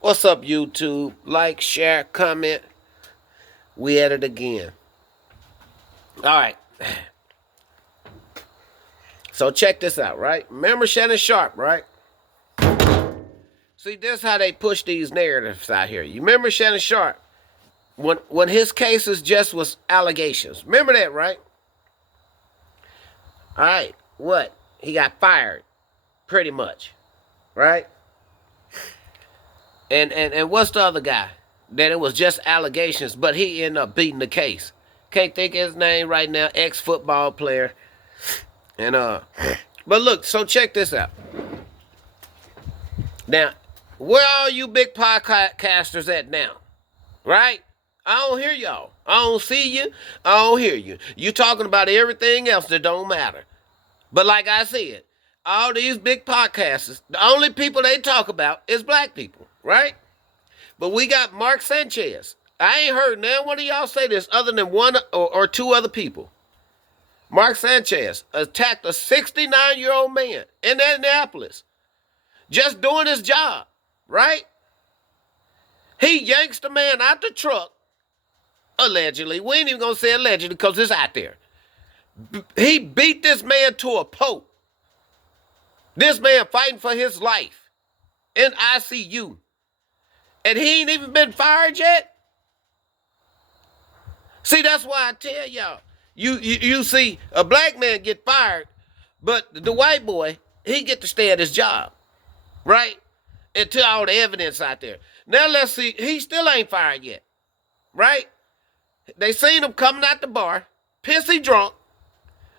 What's up, YouTube? Like, share, comment. We at it again. All right. So check this out, right? Remember Shannon Sharp, right? See, this is how they push these narratives out here. You remember Shannon Sharp? When his cases just was allegations. Remember that, right? All right. What? He got fired, pretty much, right? And what's the other guy? That it was just allegations, but he ended up beating the case. Can't think of his name right now. Ex-football player. And but look, so check this out. Now, where are you big podcasters at now? Right? I don't hear y'all. I don't see you. I don't hear you. You talking about everything else that don't matter. But like I said, all these big podcasters, the only people they talk about is black people, right? But we got Mark Sanchez. I ain't heard none one of y'all say this other than one or two other people. Mark Sanchez attacked a 69-year-old man in Indianapolis just doing his job, right? He yanks the man out the truck, allegedly. We ain't even going to say allegedly because it's out there. He beat this man to a pulp. This man fighting for his life in ICU. And he ain't even been fired yet? See, that's why I tell y'all. You see, a black man get fired, but the white boy, he get to stay at his job, right? Until all the evidence out there. Now let's see, he still ain't fired yet, right? They seen him coming out the bar, pissy drunk,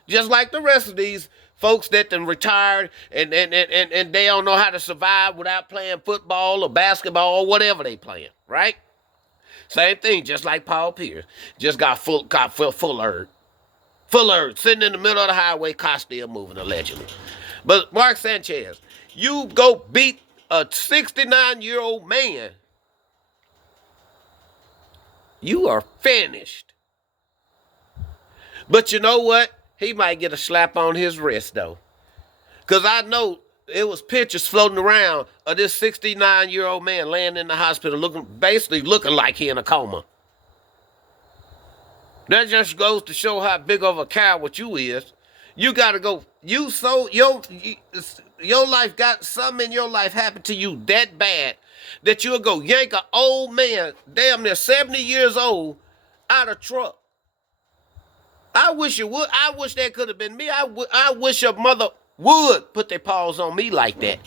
just like the rest of these folks that done retired and they don't know how to survive without playing football or basketball or whatever they playing, right? Same thing, just like Paul Pierce. Just got full sitting in the middle of the highway, car still moving, allegedly. But Mark Sanchez, you go beat a 69-year-old man. You are finished. But you know what? He might get a slap on his wrist, though. Because I know it was pictures floating around of this 69-year-old man laying in the hospital basically looking like he in a coma. That just goes to show how big of a coward you is. You got to go. Your life got something in your life happen to you that bad that you'll go yank an old man, damn near 70 years old, out of truck. I wish you would. I wish that could have been me. I wish your mother would put their paws on me like that.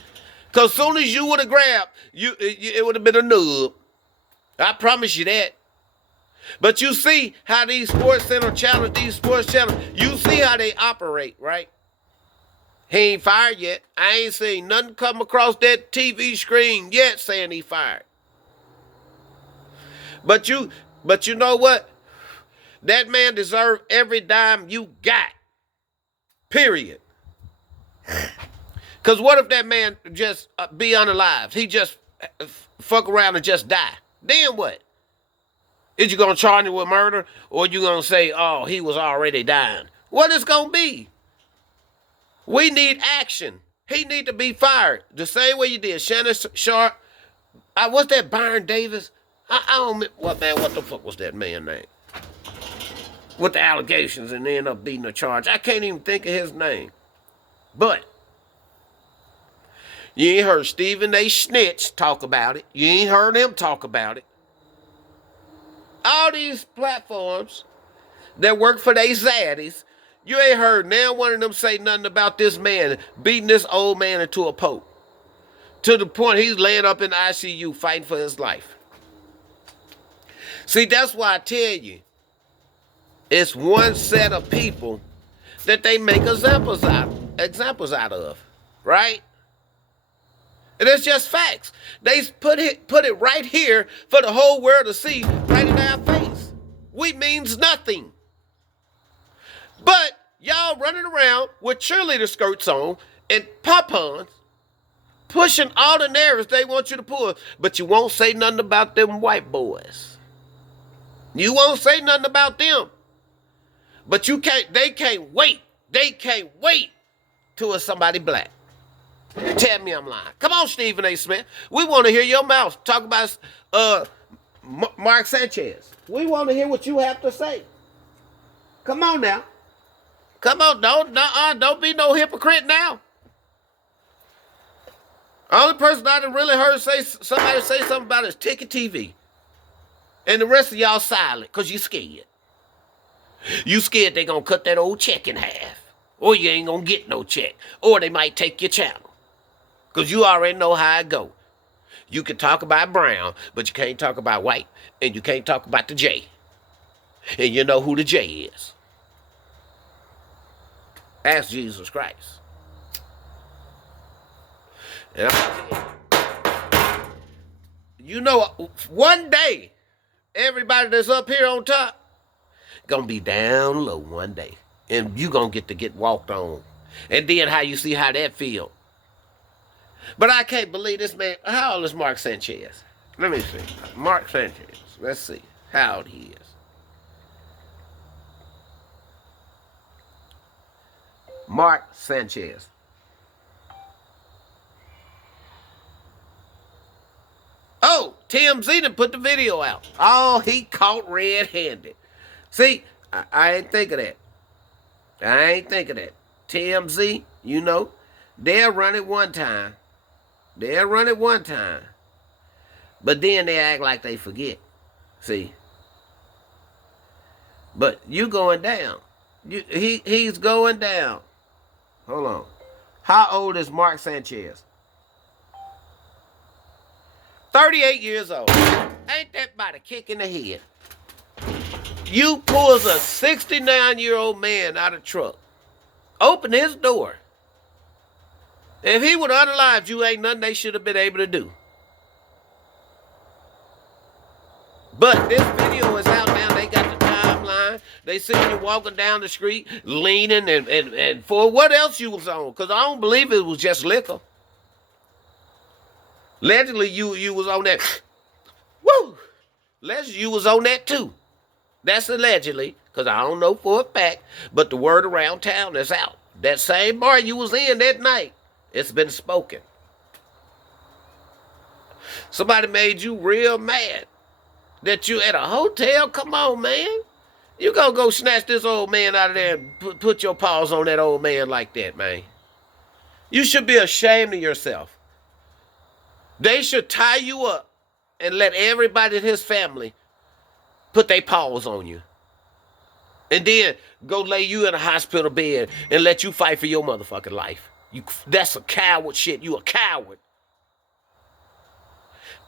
Because soon as you would have grabbed, it would have been a nub. I promise you that. But you see how these sports channels, you see how they operate, right? He ain't fired yet. I ain't seen nothing come across that TV screen yet saying he fired. But you know what? That man deserved every dime you got. Period. Because what if that man just be unalive? He just fuck around and just die. Then what? Is you going to charge him with murder? Or you going to say, oh, he was already dying? What is going to be? We need action. He need to be fired. The same way you did Shannon Sharp. What's that, Byron Davis? I don't, what the fuck was that man's name? With the allegations and end up beating the charge. I can't even think of his name. But you ain't heard Stephen A. Snitch talk about it. You ain't heard him talk about it. All these platforms that work for they zaddies, you ain't heard now one of them say nothing about this man beating this old man into a pulp. To the point he's laying up in the ICU fighting for his life. See, that's why I tell you, it's one set of people that they make examples out of, right? And it's just facts. They put it right here for the whole world to see, right in our face. We means nothing. But y'all running around with cheerleader skirts on and pop-ons, pushing all the narratives they want you to pull, but you won't say nothing about them white boys. You won't say nothing about them. But they can't wait. They can't wait till it's somebody black. Tell me I'm lying. Come on, Stephen A. Smith. We want to hear your mouth talk about Mark Sanchez. We want to hear what you have to say. Come on now. Come on, don't be no hypocrite now. Only person I done really heard somebody say something about is Ticket TV. And the rest of y'all silent because you scared. You scared they gonna cut that old check in half. Or you ain't gonna get no check. Or they might take your channel. Because you already know how it go. You can talk about brown, but you can't talk about white. And you can't talk about the J. And you know who the J is. Ask Jesus Christ. And you know, one day, everybody that's up here on top gonna be down low one day. And you gonna get walked on. And then how you see how that feel. But I can't believe this man. How old is Mark Sanchez? Let me see. Mark Sanchez. Let's see how old he is. Mark Sanchez. Oh, TMZ done put the video out. Oh, he caught red-handed. See, I ain't think of that. I ain't think of that. TMZ, you know, they'll run it one time. They'll run it one time. But then they act like they forget. See? But you going down. He's going down. Hold on. How old is Mark Sanchez? 38 years old. Ain't that about a kick in the head? You pulls a 69-year-old man out of the truck. Open his door. If he would have unalived you, ain't nothing they should have been able to do. But this video is out now. They got the timeline. They see you walking down the street, leaning, and for what else you was on? Because I don't believe it was just liquor. Allegedly, you was on that. Woo! Allegedly, you was on that too. That's allegedly, because I don't know for a fact, but the word around town is out. That same bar you was in that night, it's been spoken. Somebody made you real mad that you at a hotel. Come on, man. You gonna go snatch this old man out of there and put your paws on that old man like that, man. You should be ashamed of yourself. They should tie you up and let everybody in his family put their paws on you. And then go lay you in a hospital bed and let you fight for your motherfucking life. That's a coward shit. You a coward.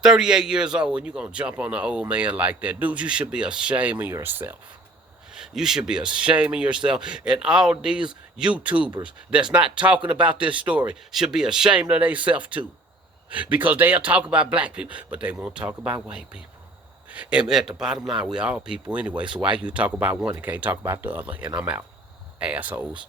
38 years old and you gonna jump on an old man like that. Dude, you should be ashamed of yourself. You should be ashamed of yourself. And all these YouTubers that's not talking about this story should be ashamed of themselves too. Because they'll talk about black people, but they won't talk about white people. And at the bottom line, we all people anyway, so why you talk about one and can't talk about the other? And I'm out. Assholes.